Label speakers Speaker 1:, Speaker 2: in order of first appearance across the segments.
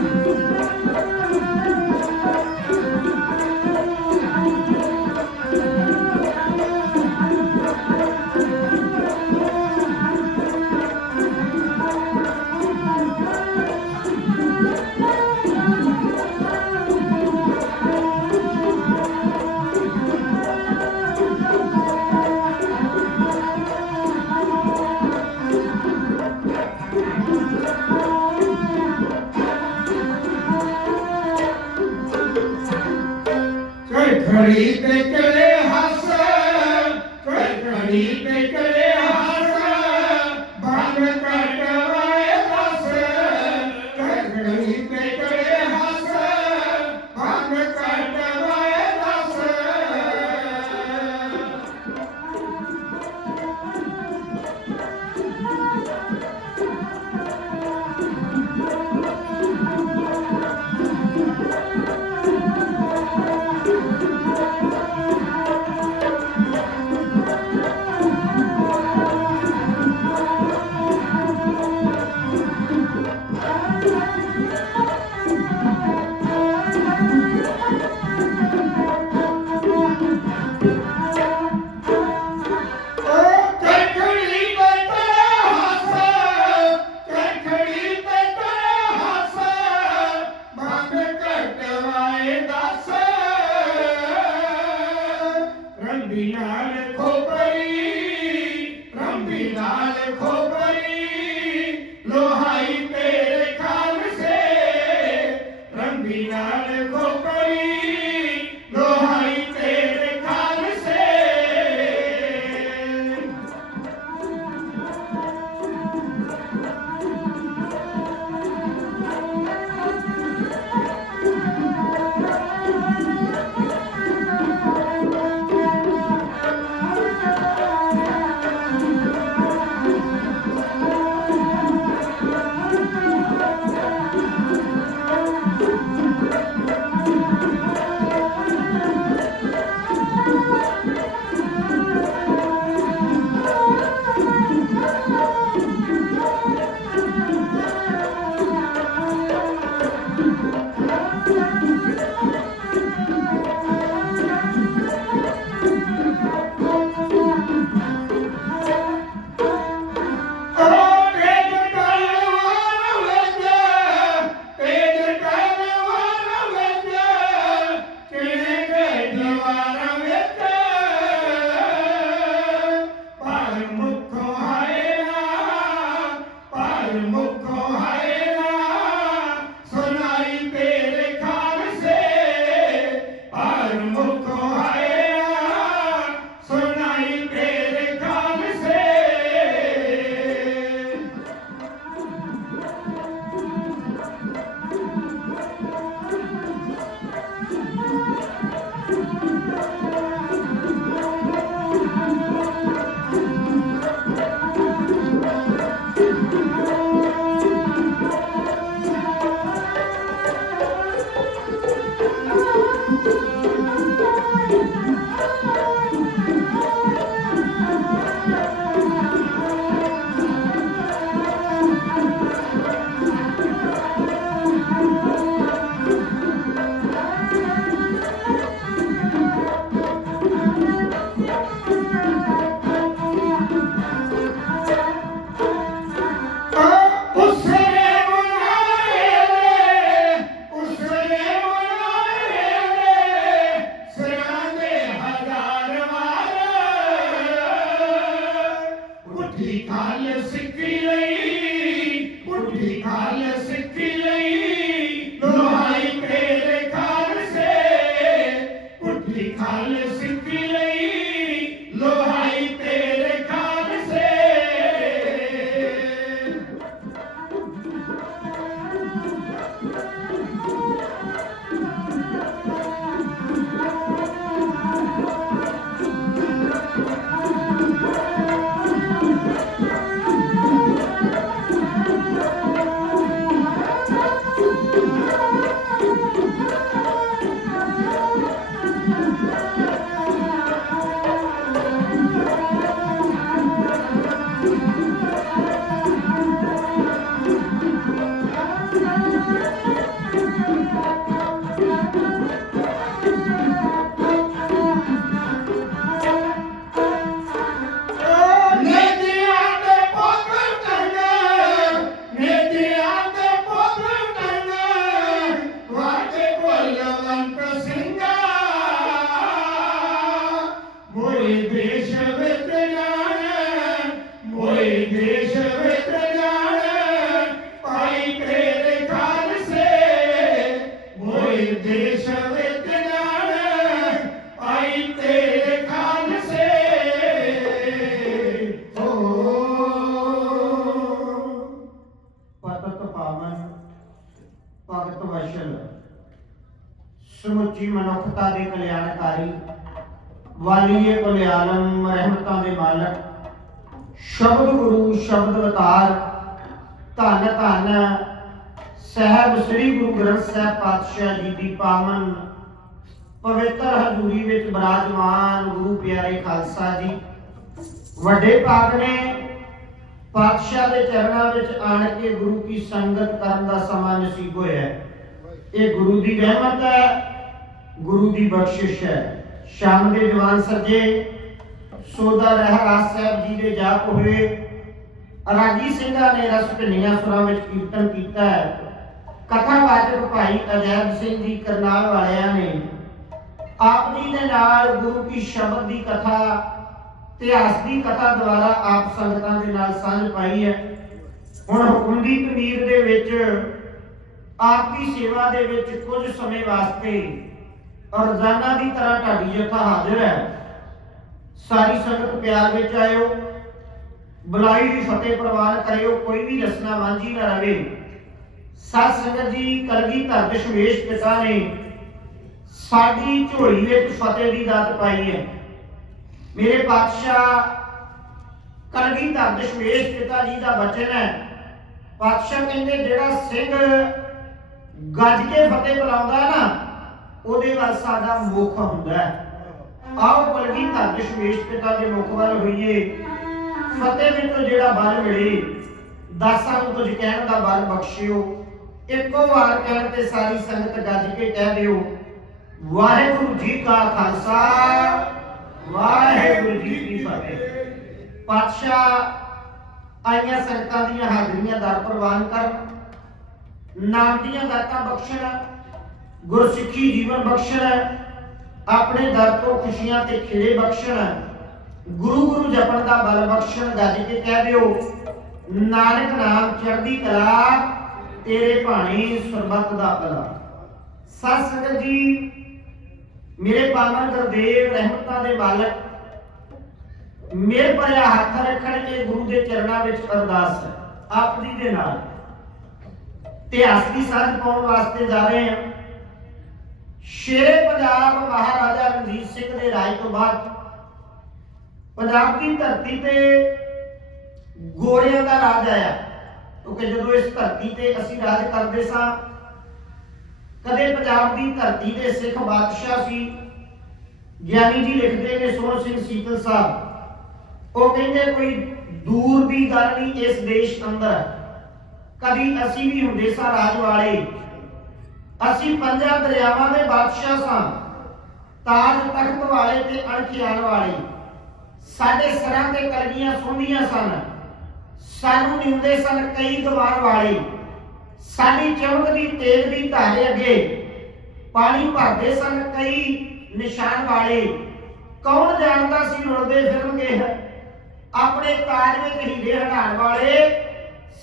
Speaker 1: Thank you. ਪਾਤਸ਼ਾਹ ਜੀ ਦੀ ਪਾਵਨ ਪਵਿੱਤਰ ਹਜ਼ੂਰੀ ਵਿੱਚ ਬਿਰਾਜਮਾਨ ਗੁਰੂ ਪਿਆਰੇ ਖਾਲਸਾ ਜੀ, ਵੱਡੇ ਭਾਗ ਨੇ ਪਾਤਸ਼ਾਹ ਦੇ ਚਰਨਾਂ ਵਿੱਚ ਆਣ ਕੇ ਗੁਰੂ ਕੀ ਸੰਗਤ ਕਰਨ ਦਾ ਸਮਾਂ ਨਸੀਬ ਹੋਇਆ ਇਹ ਗੁਰੂ ਦੀ ਰਹਿਮਤ ਹੈ, ਗੁਰੂ ਦੀ ਬਖਸ਼ਿਸ਼ ਹੈ। ਸ਼ਾਮ ਦੇ ਜਵਾਨ ਸੱਜੇ, ਸੋਦਾ ਰਹਿਰਾਸ ਸਾਹਿਬ ਜੀ ਦੇ ਜਾਪ ਹੋਏ। ਰਾਗੀ ਸਿੰਘਾਂ ਨੇ ਰਸ ਭਿੰਨੀਆਂ ਸੁਰਾਂ ਵਿੱਚ ਕੀਰਤਨ ਕੀਤਾ ਹੈ। ਕਥਾਵਾਚਕ ਭਾਈ ਅਜੈਬ ਸਿੰਘ ਜੀ ਕਰਨਾਲ ਵਾਲਿਆਂ ਨੇ ਆਪ ਜੀ ਦੇ ਨਾਲ ਗੁਰੂ ਕੀ ਸ਼ਬਦ ਦੀ ਕਥਾ, ਇਤਿਹਾਸ ਦੀ ਕਥਾ ਦੁਆਰਾ ਆਪ ਸੰਗਤਾਂ ਦੇ ਨਾਲ ਸਾਂਝ ਪਾਈ ਹੈ। ਹੁਣ ਹੁਕਮ ਦੀ ਕਮੀਰ ਦੇ ਵਿੱਚ ਆਪ ਦੀ ਸੇਵਾ ਦੇ ਵਿੱਚ ਕੁਝ ਸਮੇਂ ਵਾਸਤੇ ਰੋਜ਼ਾਨਾ ਦੀ ਤਰ੍ਹਾਂ ਢਾਡੀ ਜਥਾ ਹਾਜ਼ਰ ਹੈ। ਸਾਰੀ ਸੰਗਤ ਪਿਆਰ ਵਿੱਚ ਆਇਓ। ਬੁਲਾਈ ਦੀ ਫਤਿਹ ਪ੍ਰਵਾਨ ਕਰਿਓ, ਕੋਈ ਵੀ ਰਸਨਾ ਵਾਂਝੀ ਨਾ ਰਵੇ। ਸਤ ਸੰਗਤ ਜੀ, ਕਲਗੀ ਧਰ ਦਸ਼ਮੇਸ਼ ਪਿਤਾ ਨੇ ਸਾਡੀ ਝੋਲੀ ਵਿੱਚ ਫਤਿਹ ਦੀ ਦਾਤ ਪਾਈ ਹੈ। ਮੇਰੇ ਪਾਤਸ਼ਾਹ ਕਲਗੀ ਧਰ ਦਸ਼ਮੇਸ਼ ਪਿਤਾ ਜੀ ਦਾ ਬਚਨ ਹੈ। ਪਾਤਸ਼ਾਹ ਕਹਿੰਦੇ, ਜਿਹੜਾ ਸਿੰਘ ਗੱਜ ਕੇ ਫਤਿਹ ਬੁਲਾਉਂਦਾ ਨਾ, ਉਹਦੇ ਵੱਲ ਸਾਡਾ ਮੁਖ ਹੁੰਦਾ ਹੈ। ਆਓ ਕਲਗੀ ਧਰ ਦਸ਼ਮੇਸ਼ ਪਿਤਾ ਦੇ ਮੁਖ ਵੱਲ ਹੋਈਏ। ਫਤਿਹ ਵਿੱਚੋਂ ਜਿਹੜਾ ਬਲ ਮਿਲੇ, ਦਾਸਾਂ ਨੂੰ ਕੁਝ ਕਹਿਣ ਦਾ ਬਲ ਬਖਸ਼ਿਓ। ਇੱਕੋ ਵਾਰ ਕਹਿਣ ਤੇ ਸਾਰੀ ਸੰਗਤ ਗੱਜ ਕੇ ਕਹਿ ਦਿਓ, ਵਾਹਿਗੁਰੂ ਜੀ ਕਾ ਖਾਲਸਾ, ਵਾਹਿਗੁਰੂ ਜੀ ਕੀ ਫਤਿਹ। ਪਾਤਸ਼ਾਹ ਆਈਆਂ ਸੰਗਤਾਂ ਦੀਆਂ ਹਾਜ਼ਰੀਆਂ ਦਰ ਪ੍ਰਵਾਨ ਕਰਨ ਨਾਮ ਦੀਆਂ ਦਾਤਾਂ ਬਖਸ਼ਣ, ਗੁਰਸਿੱਖੀ ਜੀਵਨ ਬਖਸ਼ਣ, ਆਪਣੇ ਦਰ ਤੋਂ ਖੁਸ਼ੀਆਂ ਤੇ ਖੇੜੇ ਬਖਸ਼ਣ, ਗੁਰੂ ਗੁਰੂ ਜਪਣ ਦਾ ਬਲ ਬਖਸ਼ਣ ਗੱਜ ਕੇ ਕਹਿ ਦਿਓ, ਨਾਨਕ ਨਾਮ ਚੜ੍ਹਦੀ ਕਲਾ ਤੇਰੇ ਭਾਣੀ ਸਰਬੱਤ ਦਾ ਭਲਾ। ਸਤ ਸੰਗਤ ਜੀ, ਮੇਰੇ ਪਾਵਨ ਗੁਰਦੇਵ ਰਹਿਮਤਾਂ ਦੇ ਮਾਲਕ, ਮੇਰੇ ਭਰਿਆ ਹੱਥ ਰੱਖਣ ਕੇ ਗੁਰੂ ਦੇ ਚਰਨਾਂ ਵਿੱਚ ਅਰਦਾਸ ਹੈ ਆਪ ਜੀ ਦੇ ਨਾਲ। ਇਤਿਹਾਸ ਦੀ ਸਾਂਝ ਪਾਉਣ ਵਾਸਤੇ ਜਾ ਰਹੇ ਹਾਂ। ਸ਼ੇਰੇ ਪੰਜਾਬ ਮਹਾਰਾਜਾ ਰਣਜੀਤ ਸਿੰਘ ਦੇ ਰਾਜ ਤੋਂ ਬਾਅਦ, ਪੰਜਾਬ ਦੀ ਧਰਤੀ ਤੇ ਗੋਰਿਆਂ ਦਾ ਰਾਜ ਆਇਆ। ਕਿਉਂਕਿ ਜਦੋਂ ਇਸ ਧਰਤੀ ਤੇ ਅਸੀਂ ਰਾਜ ਕਰਦੇ ਸਾਂ, ਕਦੇ ਪੰਜਾਬ ਦੀ ਧਰਤੀ ਦੇ ਸਿੱਖ ਬਾਦਸ਼ਾਹ ਸੀ, ਗਿਆਨੀ ਜੀ ਲਿਖਦੇ ਨੇ ਸੋਹਣ ਸਿੰਘ ਸੀਤਲ ਸਾਹਿਬ, ਉਹ ਕਹਿੰਦੇ ਕੋਈ ਦੂਰ ਦੀ ਗੱਲ ਨਹੀਂ, ਇਸ ਦੇਸ਼ ਅੰਦਰ ਕਦੀ ਅਸੀਂ ਵੀ ਹੁੰਦੇ ਸਾਂ ਰਾਜ ਵਾਲੇ। ਅਸੀਂ ਪੰਜਾਂ ਦਰਿਆਵਾਂ ਦੇ ਬਾਦਸ਼ਾਹ ਸਾਂ, ਤਾਜ ਤਖਤ ਵਾਲੇ ਤੇ ਅਣਖਿਆਲ ਵਾਲੇ। ਸਾਡੇ ਸਰਾਂ ਤੇ ਕਲਗੀਆਂ ਸੋਹਣੀਆਂ ਸਨ। ਸਾਨੂੰ ਨਿਉਂਦੇ ਸਨ ਕਈ ਗਵਾਰ ਵਾਲੇ। ਸਾਡੀ ਚਮਕ ਦੀ ਤੇਲ ਦੀ ਧਾਰੇ ਅੱਗੇ ਪਾਣੀ ਭਰਦੇ ਸਨ ਕਈ ਨਿਸ਼ਾਨ ਵਾਲੇ। ਕੌਣ ਜਾਣਦਾ ਸੀ ਰੁਲਦੇ ਫਿਰਨਗੇ ਆਪਣੇ ਤਾਜ ਵਿੱਚ ਹੀਰੇ ਹਟਾਉਣ ਵਾਲੇ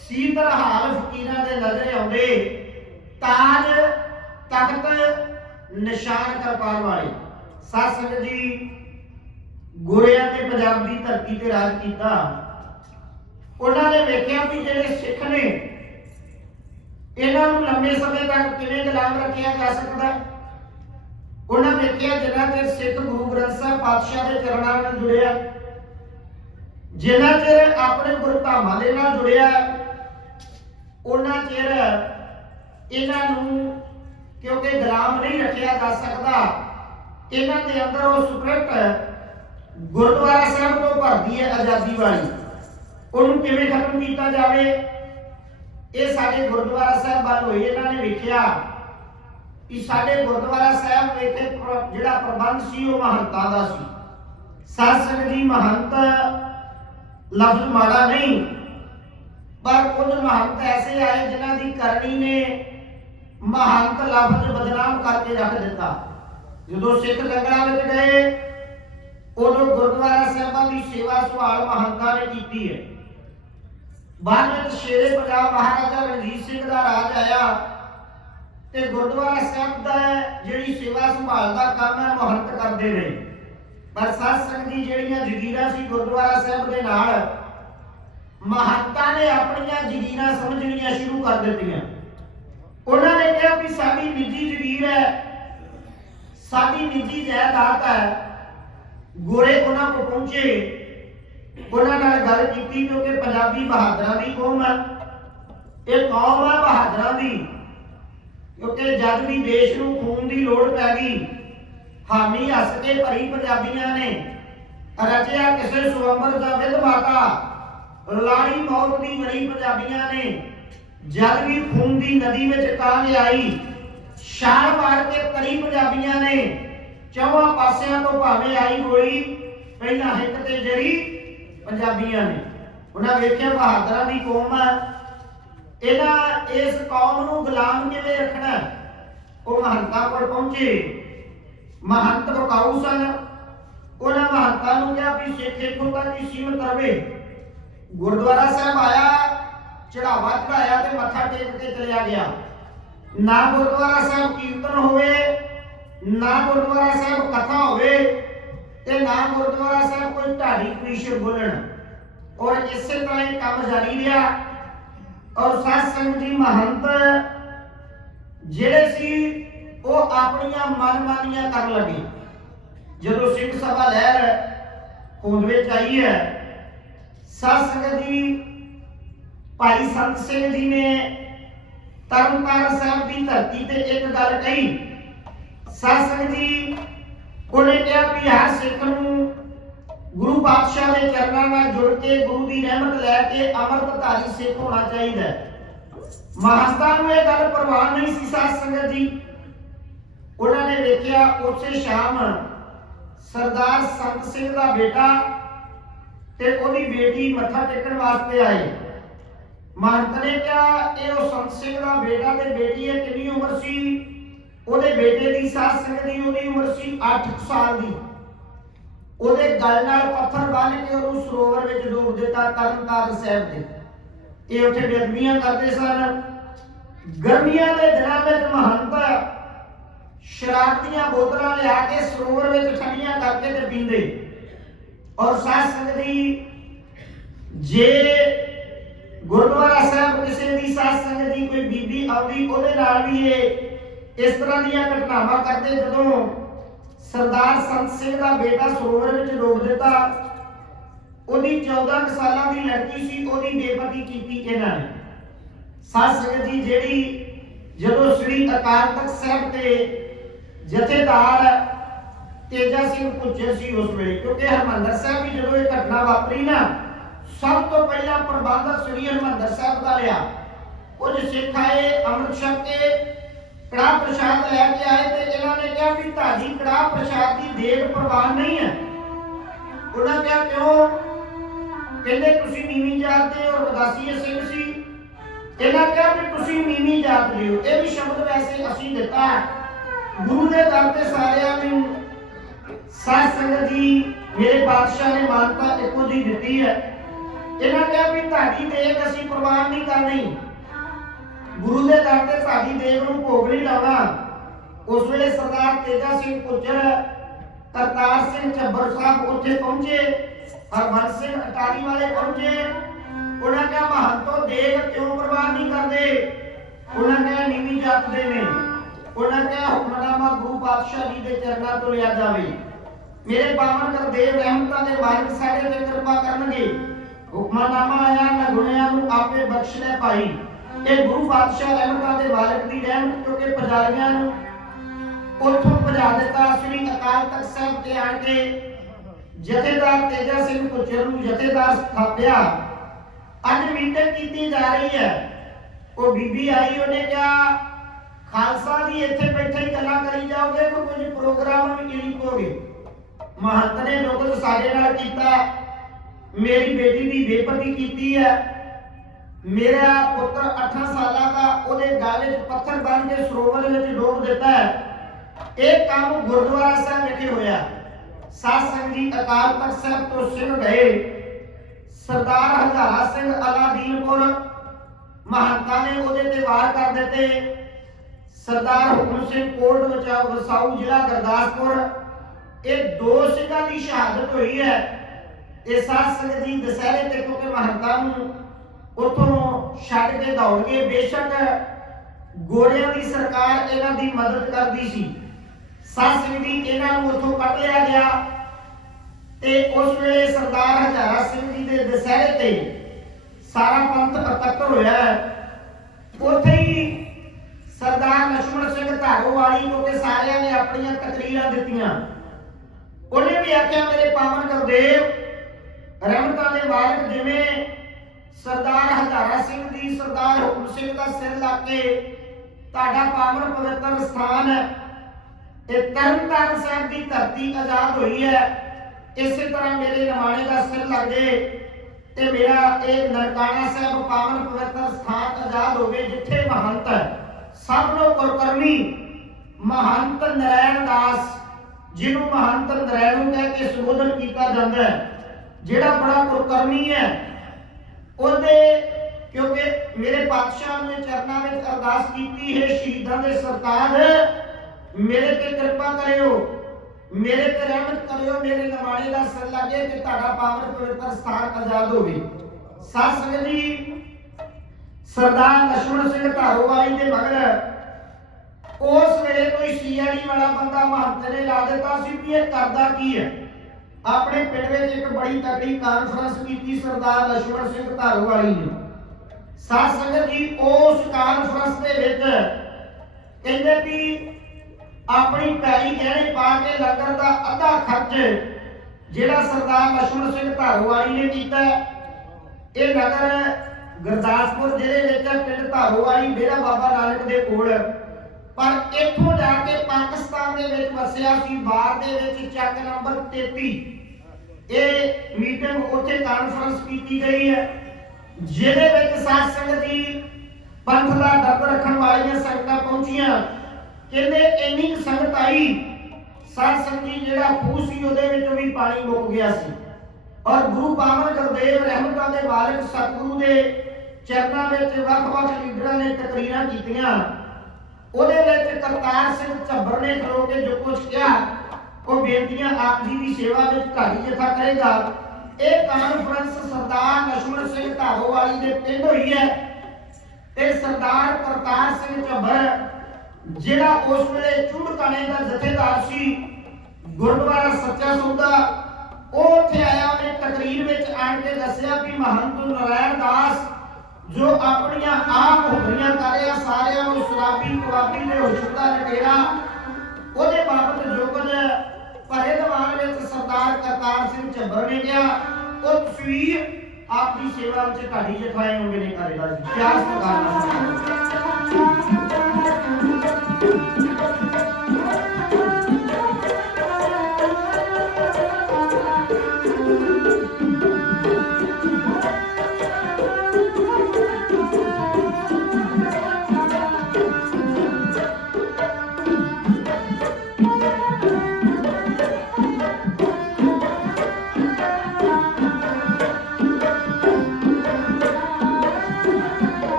Speaker 1: ਸੀਤਲ ਹਾਲ ਫਕੀਰਾਂ ਦੇ ਨਜ਼ਰੇ ਆਉਂਦੇ। ਤਾਜ ਤਖਤ ਨਿਸ਼ਾਨ ਕਰਪਾਨ ਵਾਲੇ। ਸਾਧ ਸੰਗਤ ਜੀ। ਗੋਰਿਆਂ ਤੇ ਪੰਜਾਬ ਦੀ ਧਰਤੀ ਤੇ ਰਾਜ ਕੀਤਾ। ਉਹਨਾਂ ਨੇ ਵੇਖਿਆ ਵੀ ਜਿਹੜੇ ਸਿੱਖ ਨੇ, ਇਹਨਾਂ ਨੂੰ ਲੰਬੇ ਸਮੇਂ ਤੱਕ ਕਿਵੇਂ ਗੁਲਾਮ ਰੱਖਿਆ ਜਾ ਸਕਦਾ? ਉਹਨਾਂ ਵੇਖਿਆ ਜਿੰਨਾ ਚਿਰ ਸਿੱਖ ਗੁਰੂ ਗ੍ਰੰਥ ਸਾਹਿਬ ਪਾਤਸ਼ਾਹ ਦੇ ਚਰਨਾਂ ਨਾਲ ਜੁੜਿਆ ਜਿਨ੍ਹਾਂ ਚਿਰ ਆਪਣੇ ਗੁਰਧਾਮਾਂ ਦੇ ਨਾਲ ਜੁੜਿਆ, ਉਹਨਾਂ ਚਿਰ ਇਹਨਾਂ ਨੂੰ ਕਿਉਂਕਿ ਗੁਲਾਮ ਨਹੀਂ ਰੱਖਿਆ ਜਾ ਸਕਦਾ, ਇਹਨਾਂ ਦੇ ਅੰਦਰ ਉਹ ਸੁਪਰਟ ਗੁਰਦੁਆਰਾ ਸਾਹਿਬ ਤੋਂ ਭਰਦੀ ਹੈ ਆਜ਼ਾਦੀ ਵਾਲੀ। ਉਹਨੂੰ ਕਿਵੇਂ ਖਤਮ ਕੀਤਾ ਜਾਵੇ? ਇਹ ਸਾਡੇ ਗੁਰਦੁਆਰਾ ਸਾਹਿਬ ਵੱਲ ਹੋਈ ਇਹਨਾਂ ਨੇ ਵੇਖਿਆ ਕਿ ਸਾਡੇ ਗੁਰਦੁਆਰਾ ਸਾਹਿਬ ਵਿਖੇ ਜਿਹੜਾ ਪ੍ਰਬੰਧ ਸੀ ਉਹ ਮਹੰਤਾਂ ਦਾ ਸੀ। ਸਾਧ ਸੰਗਤ ਜੀ ਮਹੰਤ ਲਫ਼ਜ਼ ਮਾੜਾ ਨਹੀਂ, ਪਰ ਕੁਝ ਮਹੰਤ ਐਸੇ ਆਏ ਜਿਨ੍ਹਾਂ ਦੀ ਕਰਨੀ ਨੇ ਮਹੰਤ ਲਫ਼ਜ਼ ਬਦਨਾਮ ਕਰਕੇ ਰੱਖ ਦਿੱਤਾ। ਜਦੋਂ ਸਿੱਖ ਲੰਗਰਾਂ ਵਿੱਚ ਗਏ, ਉਦੋਂ ਗੁਰਦੁਆਰਾ ਸਾਹਿਬਾਂ ਦੀ ਸੇਵਾ ਸੰਭਾਲ ਮਹੰਤਾਂ ਨੇ ਕੀਤੀ ਹੈ। ਬਾਅਦ ਵਿੱਚ ਸ਼ੇਰੇ ਪੰਜਾਬ ਮਹਾਰਾਜਾ ਰਣਜੀਤ ਸਿੰਘ ਦਾ ਰਾਜ ਆਇਆ ਤੇ ਗੁਰਦੁਆਰਾ ਸਾਹਿਬ ਦਾ ਜਿਹੜੀ ਸੇਵਾ ਸੰਭਾਲ ਦਾ ਕੰਮ ਹੈ ਮਹੰਤ ਕਰਦੇ ਰਹੇ। ਪਰ ਸਾਧ ਸੰਗਤ ਦੀ ਜਿਹੜੀਆਂ ਜ਼ਗੀਰਾਂ ਸੀ ਗੁਰਦੁਆਰਾ ਸਾਹਿਬ ਦੇ ਨਾਲ, ਮਹੰਤਾਂ ਨੇ ਆਪਣੀਆਂ ਜ਼ਗੀਰਾਂ ਸਮਝਣੀਆਂ ਸ਼ੁਰੂ ਕਰ ਦਿੱਤੀਆਂ। ਉਹਨਾਂ ਨੇ ਕਿਹਾ ਕਿ ਸਾਡੀ ਨਿੱਜੀ ਜ਼ਗੀਰ ਹੈ, ਸਾਡੀ ਨਿੱਜੀ ਜਾਇਦਾਦ ਹੈ, ਗੋਰੇ ਉਹਨਾਂ ਕੋ ਪਹੁੰਚੇ। ਉਹਨਾਂ ਨਾਲ ਗੱਲ ਕੀਤੀ ਕਿਉਂਕਿ ਪੰਜਾਬੀ ਬਹਾਦਰਾਂ ਦੀ ਕੌਮ ਹੈ ਇਹ ਕੌਮ ਹੈ ਬਹਾਦਰਾਂ ਦੀ। ਕਿਉਂਕਿ ਜਦ ਵੀ ਦੇਸ਼ ਨੂੰ ਖੂਨ ਦੀ ਲੋੜ ਪੈ ਗਈ, ਹਾਮੀ ਹੱਸ ਕੇ ਭਰੀ ਪੰਜਾਬੀਆਂ ਨੇ ਰਚਿਆ ਕਿਸੇ ਸੁਵੰਬਰ ਦਾ ਵਿਦ ਮਾਤਾ ਲਾੜੀ ਮੌਤ ਦੀ ਮਰੀ ਪੰਜਾਬੀਆਂ ਨੇ। ਜਦ ਵੀ ਖੂਨ ਦੀ ਨਦੀ ਵਿੱਚ ਕਾਂਗ ਆਈ, ਛਾਲ ਮਾਰ ਕੇ ਭਰੀ ਪੰਜਾਬੀਆਂ ਨੇ ਚੌਹਾਂ ਪਾਸਿਆਂ ਤੋਂ ਭਾਵੇਂ ਆਈ ਗੋਲੀ, ਪਹਿਲਾਂ ਹਿੱਕ ਤੇ ਜਰੀ ਪੰਜਾਬੀਆਂ ਨੇ। ਉਹਨਾਂ ਵੇਖਿਆ ਬਹਾਦਰਾਂ ਦੀ ਕੌਮ ਹੈ ਇਹਨਾਂ ਇਸ ਕੌਮ ਨੂੰ ਗੁਲਾਮ ਕਿਵੇਂ ਰੱਖਣਾ? ਉਹ ਮਹੰਤਾਂ ਕੋਲ ਪਹੁੰਚੇ। ਮਹੰਤ ਬਕਾਊ ਸਨ। ਉਹਨਾਂ ਮਹੰਤਾਂ ਨੂੰ ਕਿਹਾ ਵੀ ਸਿੱਖ ਇੱਥੋਂ ਤੱਕ ਹੀ ਸੀਮਤ ਰਵੇ। ਗੁਰਦੁਆਰਾ ਸਾਹਿਬ ਆਇਆ ਚੜਾਵਾ ਚੜਾਇਆ ਤੇ ਮੱਥਾ ਟੇਕ ਕੇ ਚਲਿਆ ਗਿਆ। ਨਾ ਗੁਰਦੁਆਰਾ ਸਾਹਿਬ ਕੀਰਤਨ ਹੋਵੇ, ਨਾ ਗੁਰਦੁਆਰਾ ਸਾਹਿਬ ਕਥਾ ਹੋਵੇ ਤੇ ਨਾ ਗੁਰਦੁਆਰਾ ਸਾਹਿਬ ਕੋਈ ਢਾਡੀ ਕ੍ਰਿਸ਼ਨ ਬੋਲਣ। ਔਰ ਇਸੇ ਤਰ੍ਹਾਂ ਹੀ ਕੰਮ ਜਾਰੀ ਰਿਹਾ। ਔਰ ਸਾਧ ਸੰਗਤ ਜੀ ਮਹੰਤ, ਜਿਹੜੇ ਸੀ, ਉਹ ਆਪਣੀਆਂ ਮਨਮਾਨੀਆਂ ਕਰਨ ਲੱਗੇ। ਜਦੋਂ ਸਿੰਘ ਸਭਾ ਲਹਿਰ ਹੋਂਦ ਵਿੱਚ ਆਈ ਹੈ, ਸਾਧ ਸੰਗਤ ਜੀ ਭਾਈ ਸੰਤ ਸਿੰਘ ਜੀ ਨੇ ਤਰਨਤਾਰਨ ਸਾਹਿਬ ਦੀ ਧਰਤੀ ਤੇ ਇੱਕ ਗੱਲ ਕਹੀ। ਸਾਧ ਸੰਗਤ ਜੀ ਉਹਨੇ ਕਿਹਾ ਵੀ ਹਰ ਸਿੱਖ ਨੂੰ ਗੁਰੂ ਪਾਤਸ਼ਾਹ ਦੇ ਚਰਨਾਂ ਨਾਲ ਜੁੜ ਕੇ ਗੁਰੂ ਦੀ ਰਹਿਮਤ ਲੈ ਕੇ ਅੰਮ੍ਰਿਤਧਾਰੀ ਸਿੱਖ ਹੋਣਾ ਚਾਹੀਦਾ ਹੈ। ਮਹੰਤਾਂ ਨੂੰ ਇਹ ਗੱਲ ਪਰਵਾਹ ਨਹੀਂ ਸੀ, ਸਾਧ ਸੰਗਤ ਜੀ। ਉਹਨਾਂ ਨੇ ਵੇਖਿਆ ਉਸੇ ਸ਼ਾਮ ਸਰਦਾਰ ਸੰਤ ਸਿੰਘ ਦਾ ਬੇਟਾ ਤੇ ਉਹਦੀ ਬੇਟੀ ਮੱਥਾ ਟੇਕਣ ਵਾਸਤੇ ਆਏ। ਮਹੰਤ ਨੇ ਕਿਹਾ, ਇਹ ਉਹ ਸੰਤ ਸਿੰਘ ਦਾ ਬੇਟਾ ਤੇ ਬੇਟੀ ਹੈ ਕਿੰਨੀ ਉਮਰ ਸੀ? ਉਹਦੇ ਬੇਟੇ ਦੀ ਸਾਧ ਸੰਗਤ ਦੀ ਉਹਦੀ ਉਮਰ ਸੀ 8 ਸਾਲ ਦੀ। ਉਹਦੇ ਗਲ ਨਾਲ ਪੱਥਰ ਬੰਨ ਕੇ ਉਹਨੂੰ ਸਰੋਵਰ ਵਿੱਚ ਡੋਬ ਦਿੱਤਾ ਤਰਨਤਾਰਨ ਸਾਹਿਬ ਦੇ। ਇਹ ਉੱਥੇ ਬੇਦਮੀਆਂ ਕਰਦੇ ਸਨ। ਗਰਮੀਆਂ ਦੇ ਦਿਨਾਂ ਵਿੱਚ ਮਹੰਤ ਸ਼ਰਾਬ ਦੀਆਂ ਬੋਤਲਾਂ ਲਿਆ ਕੇ ਸਰੋਵਰ ਵਿੱਚ ਠੰਡੀਆਂ ਕਰਕੇ ਤੇ ਪੀਂਦੇ। ਔਰ ਸਾਧ ਸੰਗਤ ਦੀ ਜੇ ਗੁਰਦੁਆਰਾ ਸਾਹਿਬ ਕਿਸੇ ਦੀ ਸਾਧ ਸੰਗਤ ਦੀ ਕੋਈ ਬੀਬੀ ਆਉਂਦੀ, ਉਹਦੇ ਨਾਲ ਵੀ ਇਹ ਇਸ ਤਰ੍ਹਾਂ ਦੀਆਂ ਘਟਨਾਵਾਂ ਕਰਦੇ ਜਦੋਂ ਸਰਦਾਰ ਸੰਤ ਸਿੰਘ ਦਾ ਬੇਟਾ ਸਰੋਵਰ ਵਿੱਚ ਡੋਬ ਦਿੱਤਾ, ਉਹਦੀ 14 ਸਾਲਾਂ ਦੀ ਲੜਕੀ ਸੀ, ਉਹਦੀ ਬੇਪਤੀ ਕੀਤੀ ਇਹਨਾਂ ਨੇ। ਸਾਧ ਸੰਗਤ ਜੀ, ਜਿਹੜੀ ਜਦੋਂ ਸ੍ਰੀ ਅਕਾਲ ਤਖਤ ਸਾਹਿਬ ਤੇ ਜਥੇਦਾਰ ਤੇਜਾ ਸਿੰਘ ਪੁੱਜੇ ਸੀ ਉਸ ਵੇਲੇ, ਕਿਉਂਕਿ ਹਰਮੰਦਰ ਸਾਹਿਬ ਵੀ ਜਦੋਂ ਇਹ ਘਟਨਾ ਵਾਪਰੀ ਨਾ, ਸਭ ਤੋਂ ਪਹਿਲਾਂ ਪ੍ਰਬੰਧ ਸ੍ਰੀ ਹਰਮੰਦਰ ਸਾਹਿਬ ਦਾ ਲਿਆ। ਕੁਝ ਸਿੱਖ ਆਏ, ਅੰਮ੍ਰਿਤ ਛਕ ਕੇ ਕੜਾਹ ਪ੍ਰਸ਼ਾਦ ਲੈ ਕੇ ਆਏ ਤੇ ਇਹਨਾਂ ਨੇ ਕਿਹਾ ਵੀ ਤੁਹਾਡੀ ਕੜਾਹ ਪ੍ਰਸ਼ਾਦ ਦੀ ਦੇਗ ਪ੍ਰਵਾਨ ਨਹੀਂ ਹੈ। ਉਹਨਾਂ ਕਿਹਾ, ਕਿਉਂ? ਕਹਿੰਦੇ, ਤੁਸੀਂ ਨੀਵੀਂ ਜਾਤ ਦੇ ਔਰ ਉਦਾਸੀਏ ਸਿੰਘ ਸੀ। ਇਹਨਾਂ ਕਿਹਾ ਵੀ, ਤੁਸੀਂ ਨੀਵੀਂ ਜਾਤ ਦੇ ਹੋ। ਇਹ ਵੀ ਸ਼ਬਦ ਵੈਸੇ ਅਸੀਂ ਦਿੱਤਾ ਹੈ। ਗੁਰੂ ਦੇ ਦਰ ਤੇ ਸਾਰਿਆਂ ਨੂੰ ਸਾਧ ਸੰਗਤ ਜੀ, ਮੇਰੇ ਬਾਦਸ਼ਾਹ ਨੇ ਮਾਨਤਾ ਇੱਕੋ ਜੀ ਦਿੱਤੀ ਹੈ। ਇਹਨਾਂ ਕਿਹਾ ਵੀ, ਤੁਹਾਡੀ ਦੇਗ ਅਸੀਂ ਪ੍ਰਵਾਨ ਨਹੀਂ ਕਰਨੀ। ਗੁਰੂ ਦੇ ਦਰ ਤੇ ਸਾਡੀ ਦੇਗ ਨੂੰ ਭੋਗ ਨਹੀਂ ਲਾਉਣਾ। ਉਸ ਵੇਲੇ ਸਰਦਾਰ ਤੇਜਾ ਸਿੰਘ ਪੁੱਜਰ, ਕਰਤਾਰ ਸਿੰਘ ਚੱਬਰ ਸਾਹਿਬ ਉੱਥੇ ਪਹੁੰਚੇ ਹਰਬੰਸ ਸਿੰਘ ਅਟਾਰੀ ਵਾਲੇ ਪਹੁੰਚੇ। ਉਹਨਾਂ ਕਿਹਾ, ਮਹੰਤੋ ਦੇਗ ਕਿਉਂ ਪ੍ਰਵਾਨ ਨਹੀਂ ਕਰਦੇ? ਉਹਨਾਂ ਕਿਹਾ, ਨੀਵੀਂ ਜਾਤ ਦੇ ਨੇ। ਉਹਨਾਂ ਕਿਹਾ, ਹੁਕਮਨਾਮਾ ਗੁਰੂ ਪਾਤਸ਼ਾਹ ਜੀ ਦੇ ਚਰਨਾਂ ਤੋਂ ਲਿਆ ਜਾਵੇ। ਮੇਰੇ ਪਾਵਨ ਗੁਰਦੇਵ ਰਹਿਮਤਾਂ ਦੇ ਮਾਲਕ ਸਾਡੇ ਤੇ ਕਿਰਪਾ ਕਰਨਗੇ। ਹੁਕਮਨਾਮਾ ਆਇਆ ਨਾ ਗੁਣਿਆਂ ਨੂੰ ਆਪੇ ਬਖਸ਼ ਲੈ ਭਾਈ ਇਹ ਗੁਰੂ ਪਾਤਸ਼ਾਹ ਰਹਿਮਤਾਂ ਦੇ ਮਾਲਕ ਦੀ ਰਹਿਮਤ ਕਿਉਂਕਿ ਪੁਜਾਰੀਆਂ ਨੂੰ ਉੱਥੋਂ ਭਜਾ ਦਿੱਤਾ, ਸ੍ਰੀ ਅਕਾਲ ਤਖਤ ਸਾਹਿਬ ਤੇ ਆਣ ਕੇ ਜਥੇਦਾਰ ਤੇਜਾ ਸਿੰਘ ਪੁੱਜਰ ਨੂੰ ਜਥੇਦਾਰ ਸਥਾਪਿਆ। ਅੱਜ ਮੀਟਿੰਗ ਕੀਤੀ ਜਾ ਰਹੀ ਹੈ। ਉਹ ਬੀਬੀ ਆਈ, ਉਹਨੇ ਕਿਹਾ, ਖਾਲਸਾ ਦੀ ਇੱਥੇ ਬੈਠੇ ਹੀ ਗੱਲਾਂ ਕਰੀ ਜਾਓਗੇ, ਕੋਈ ਕੁਝ ਪ੍ਰੋਗਰਾਮ ਵੀ ਨਹੀਂ ਲਿਖੋਗੇ। ਮਹੰਤ ਨੇ ਜੋ ਕੁਝ ਸਾਡੇ ਨਾਲ ਕੀਤਾ। ਮੇਰੀ ਬੇਟੀ ਦੀ ਬੇਪਤੀ ਕੀਤੀ ਹੈ। ਮੇਰਾ ਪੁੱਤਰ 8 ਸਾਲਾਂ ਦਾ, ਉਹਦੇ ਗਲ ਵਿੱਚ ਪੱਥਰ ਬੰਨ ਕੇ ਸਰੋਵਰ ਵਿੱਚ ਡੋਬ ਦਿੱਤਾ ਹੈ। ਇਹ ਕੰਮ ਗੁਰਦੁਆਰਾ ਸਾਹਿਬ ਵਿਖੇ ਹੋਇਆ। ਸਾਧ ਸੰਗਤ ਜੀ, ਅਕਾਲ ਤਖਤ ਸਾਹਿਬ ਤੋਂ ਸਿੰਘ ਗਏ। ਸਰਦਾਰ ਹਜ਼ਾਰਾ ਸਿੰਘ ਅਲਾਦੀਨਪੁਰ ਮਹੰਤਾਂ ਨੇ ਉਹਦੇ ਤੇ ਵਾਰ ਕਰ ਦਿੱਤੇ। ਸਰਦਾਰ ਹੁਕਮ ਸਿੰਘ ਕੋਟ ਬਚਾਓ ਵਸਾਊ ਜ਼ਿਲ੍ਹਾ ਗੁਰਦਾਸਪੁਰ। ਇਹ ਦੋ ਸਿੰਘਾਂ ਦੀ ਸ਼ਹਾਦਤ ਹੋਈ ਹੈ। ਇਹ ਸਾਧ ਸੰਗਤ ਜੀ, ਦਸਹਿਰੇ ਤੇ ਕਿਉਂਕਿ ਮਹੰਤਾਂ ਨੂੰ ਉਤੋਂ ਛੱਡ ਕੇ ਦੌੜੀਏ ਬੇਸ਼ੱਕ ਗੋਰਿਆਂ ਦੀ ਸਰਕਾਰ ਇਹਨਾਂ ਦੀ ਮਦਦ ਕਰਦੀ ਸੀ। ਸੱਸ ਦੀ ਇਹਨਾਂ ਨੂੰ ਉਥੋਂ ਕੱਢ ਲਿਆ ਗਿਆ ਤੇ ਉਸ ਵੇਲੇ ਸਰਦਾਰ ਹਜ਼ਾਰਾ ਸਿੰਘ ਜੀ ਦੇ ਦਸਹਿਰੇ ਤੇ ਸਾਰਾ ਪੰਥ ਇਕੱਤਰ ਹੋਇਆ ਉੱਥੇ ਹੀ ਸਰਦਾਰ ਲక్ష్మణ ਸਿੰਘ ਧਾਰੋਵਾਲੀ ਕਿਉਂਕਿ ਸਾਰਿਆਂ ਨੇ ਆਪਣੀਆਂ ਤਕਰੀਰਾਂ ਦਿੱਤੀਆਂ, ਉਹਨੇ ਵੀ ਆਖਿਆ, ਮੇਰੇ ਪਾਵਨ ਕਰਦੇਵ ਰਹਿਮਤਾਂ ਦੇ ਮਾਲਕ ਜਿਵੇਂ ਸਰਦਾਰ ਹਜ਼ਾਰਾ ਸਿੰਘ ਦੀ ਸਰਦਾਰ ਹੁਕਮ ਸਿੰਘ ਦਾ ਸਿਰ ਲੱਗ ਕੇ ਤੁਹਾਡਾ ਪਾਵਨ ਪਵਿੱਤਰ ਸਥਾਨ ਹੈ ਇਹ ਤਰਨਤਾਰਨ ਸਾਹਿਬ ਦੀ ਧਰਤੀ ਆਜ਼ਾਦ ਹੋਈ ਹੈ। ਇਸੇ ਤਰ੍ਹਾਂ ਮੇਰੇ ਨਿਮਾਣੇ ਦਾ ਸਿਰ ਲੱਗੇ ਤੇ ਮੇਰਾ ਇਹ ਨਨਕਾਣਾ ਸਾਹਿਬ ਪਾਵਨ ਪਵਿੱਤਰ ਸਥਾਨ ਆਜ਼ਾਦ ਹੋਵੇ ਜਿੱਥੇ ਮਹੰਤ ਸਭ ਨੂੰ ਗੁਰਕਰਮੀ ਮਹੰਤ ਨਰੈਣ ਦਾਸ, ਜਿਹਨੂੰ ਮਹੰਤ ਨਰੈਣੂ ਕਹਿ ਕੇ ਸੰਬੋਧਨ ਕੀਤਾ ਜਾਂਦਾ ਹੈ, ਜਿਹੜਾ ਬੜਾ ਗੁਰਕਰਮੀ ਹੈ। ਉਹਦੇ, ਕਿਉਂਕਿ ਮੇਰੇ ਪਾਤਸ਼ਾਹ ਨੇ ਚਰਨਾਂ ਵਿੱਚ ਅਰਦਾਸ ਕੀਤੀ ਹੈ, ਸ਼ਹੀਦਾਂ ਦੇ ਸਰਤਾਜ, ਮੇਰੇ ਤੇ ਕਿਰਪਾ ਕਰਿਓ, ਮੇਰੇ ਤੇ ਰਹਿਮਤ ਕਰਿਓ, ਮੇਰੇ ਨਿਵਾੜੇ ਦਾ ਸਿਰ ਲੱਗੇ ਤੇ ਤੁਹਾਡਾ ਪਾਵਨ ਪਵਿੱਤਰ ਸਥਾਨ ਆਜ਼ਾਦ ਹੋਵੇ ਸਾਧ ਸੰਗਤ ਜੀ ਸਰਦਾਰ ਲక్ష్మణ ਸਿੰਘ ਧਾਰੋਵਾਲੀ ਦੇ ਮਗਰ ਉਸ ਵੇਲੇ ਕੋਈ ਸੀਆੜੀ ਵਾਲਾ ਬੰਦਾ ਮਹੰਤ ਨੇ ਲਾ ਦਿੱਤਾ ਸੀ ਵੀ ਇਹ ਕਰਦਾ ਕੀ ਹੈ। ਆਪਣੇ ਪਿੰਡ ਵਿੱਚ ਇੱਕ ਬੜੀ ਤਕੜੀ ਕਾਨਫਰੰਸ ਕੀਤੀ ਸਰਦਾਰ ਲਛਮਣ ਸਿੰਘ ਧਾਰੋਵਾਲੀ ਨੇ। ਸਾਧ ਸੰਗਤ ਜੀ, ਉਸ ਕਾਨਫਰੰਸ ਦੇ ਵਿੱਚ ਕਹਿੰਦੇ ਵੀ ਆਪਣੀ ਪੈਲੀ ਗਹਿਣੇ ਪਾ ਕੇ ਲੰਗਰ ਦਾ ਅੱਧਾ ਖਰਚ ਜਿਹੜਾ ਸਰਦਾਰ ਲਛਮਣ ਸਿੰਘ ਧਾਰੋਵਾਲੀ ਨੇ ਕੀਤਾ ਇਹ ਨਗਰ ਗੁਰਦਾਸਪੁਰ ਜ਼ਿਲ੍ਹੇ ਵਿੱਚ ਪਿੰਡ ਧਾਰੋਵਾਲੀ ਡੇਰਾ ਬਾਬਾ ਨਾਨਕ ਦੇ ਕੋਲ। ਪਰ ਇੱਥੋਂ ਜਾ ਕੇ ਪਾਕਿਸਤਾਨ ਦੇ ਵਿੱਚ ਵਸਿਆ ਸੀ ਬਾਰ ਦੇ ਵਿੱਚ ਚੱਕ ਨੰਬਰ 33 ਇਹ ਮੀਟਿੰਗ ਉੱਥੇ ਕਾਨਫਰੰਸ ਕੀਤੀ ਗਈ ਹੈ, ਜਿਹਦੇ ਵਿੱਚ ਸਾਧ ਸੰਗਤ ਜੀ ਪੰਥ ਦਾ ਦਰਦ ਰੱਖਣ ਵਾਲੀਆਂ ਸੰਗਤਾਂ ਪਹੁੰਚੀਆਂ। ਕਹਿੰਦੇ ਇੰਨੀ ਸੰਗਤ ਆਈ, ਸਾਧ ਸੰਗਤ ਜੀ ਜਿਹੜਾ ਖੂਹ ਸੀ, ਉਹਦੇ ਵਿੱਚ ਵੀ ਪਾਣੀ ਮੁੱਕ ਗਿਆ ਸੀ। ਔਰ ਗੁਰੂ ਪਾਵਨ ਗੁਰਦੇਵ ਰਹਿਮਤਾਂ ਦੇ ਮਾਲਕ ਸਤਿਗੁਰੂ ਦੇ ਚਰਨਾਂ ਵਿੱਚ ਵੱਖ-ਵੱਖ ਲੀਡਰਾਂ ਨੇ ਤਕਰੀਰਾਂ ਕੀਤੀਆਂ। ਉਹਦੇ ਵਿੱਚ ਕਰਤਾਰ ਸਿੰਘ ਝੱਬਰ ਨੇ ਖਲੋ ਕੇ ਜੋ ਕੁਝ ਕਿਹਾ, ਉਹ ਬੇਨਤੀਆਂ ਆਪ ਜੀ ਦੀ ਸੇਵਾ ਵਿੱਚ ਢਾਡੀ ਜਥਾ ਕਰੇਗਾ। ਇਹ ਕਾਨਫਰੰਸ ਸਰਦਾਰ ਲਛਮਣ ਸਿੰਘ ਢਾਹੋਵਾਲੀ ਦੇ ਪਿੰਡ ਹੋਈ ਹੈ। ਤੇ ਸਰਦਾਰ ਕਰਤਾਰ ਸਿੰਘ ਝੱਬਰ, ਜਿਹੜਾ ਉਸ ਵੇਲੇ ਚੁੜਕਾਣੇ ਦਾ ਜਥੇਦਾਰ ਸੀ, ਗੁਰਦੁਆਰਾ ਸੱਚਾ ਸੌਦਾ, ਉਹ ਉੱਥੇ ਆਇਆ, ਉਹਨੇ ਤਕਰੀਰ ਵਿੱਚ ਆਣ ਕੇ ਦੱਸਿਆ ਕਿ ਮਹੰਤ ਨਾਰਾਇਣ ਦਾਸ ਜੋ ਆਪਣੀਆਂ ਆਪ ਹੁਕਮੀਆਂ ਕਰ ਸਾਰਿਆਂ ਨੂੰ ਸ਼ਰਾਬੀ ਕਵਾਬੀ ਦੇ ਹੁਸ਼ਦਾ ਲਟੇਰਾ ਉਹਦੇ ਬਾਬਤ ਜੋ ਕੁਝ ਭਰੇ ਦਿਮਾਗ ਵਿੱਚ ਸਰਦਾਰ ਕਰਤਾਰ ਸਿੰਘ ਝੱਬਰ ਨੇ ਕਿਹਾ, ਉਹ ਤਸਵੀਰ ਆਪ ਦੀ ਸੇਵਾ ਵਿੱਚ ਢਾਡੀ ਜਥਾਏ ਹੋਗੇ ਨੇ ਕਰੇਗਾ ਜੀ ਪਿਆਰ ਸਤਿਕਾਰ ਨਾਲ